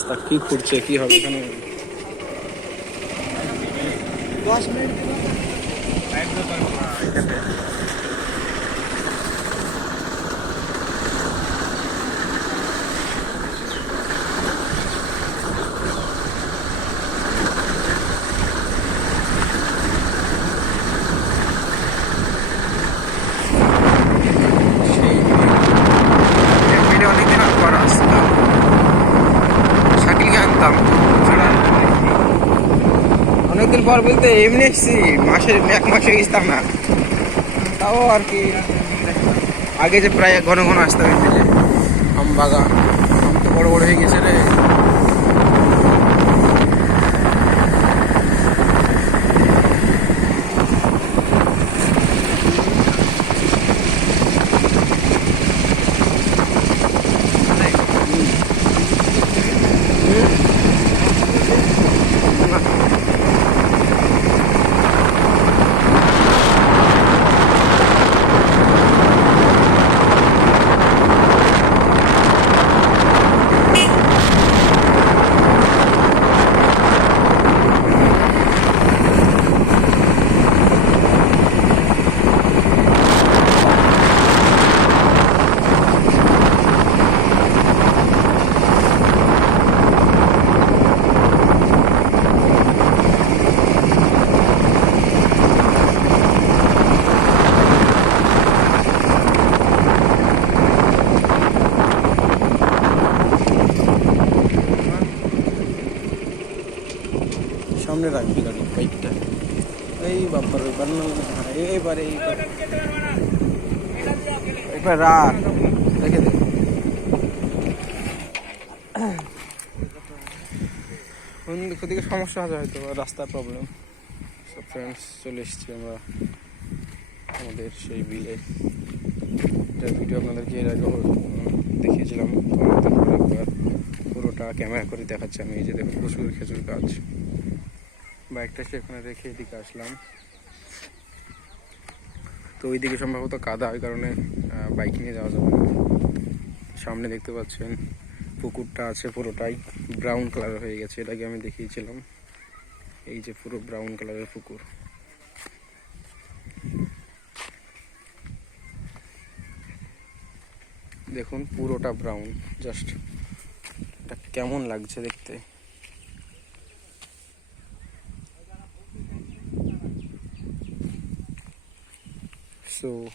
রাস্তা কি খুঁড়ছে, কি হবে এখানে? 10 মিনিট অনেকদিন পর আসতাম, শাকিলকে আনতাম। অনেকদিন পর বলতে এমনি এসছি, এক মাসে গেছিলাম না, তাও আর কি। আগে যে প্রায় ঘন ঘন আসতাম এমনি, আম বাগান, আম তো বড় বড় হয়ে গেছে রে। সামনে রাখবি গাড়ি বাইকটা, এই বাবার ওইবার না, এইবারে এইবার রাখ, রেখে দে। ওদিকে সমস্যা হবে হয়তো, রাস্তার প্রবলেম। সব ফ্রেন্ডস চলে এসেছি আমরা আমাদের সেই বিলে, যার ভিডিও আপনাদেরকে এর আগেও দেখিয়েছিলাম। পুরোটা ক্যামেরা করে দেখাচ্ছি আমি। এই যে দেখুন প্রচুর খেজুর গাছ, বাইকটা সেখানে রেখে এদিকে আসলাম। তো ওইদিকে সম্ভবত কাদা, ওই কারণে বাইক নিয়ে যাওয়া যাবে না। সামনে দেখতে পাচ্ছেন পুকুরটা আছে, পুরোটাই ব্রাউন কালার হয়ে গেছে, এটাকে আমি দেখিয়েছিলাম। এই যে পুরো ব্রাউন কালারের পুকুর, দেখুন পুরোটা ব্রাউন। জাস্ট এটা কেমন লাগছে দেখতে। সো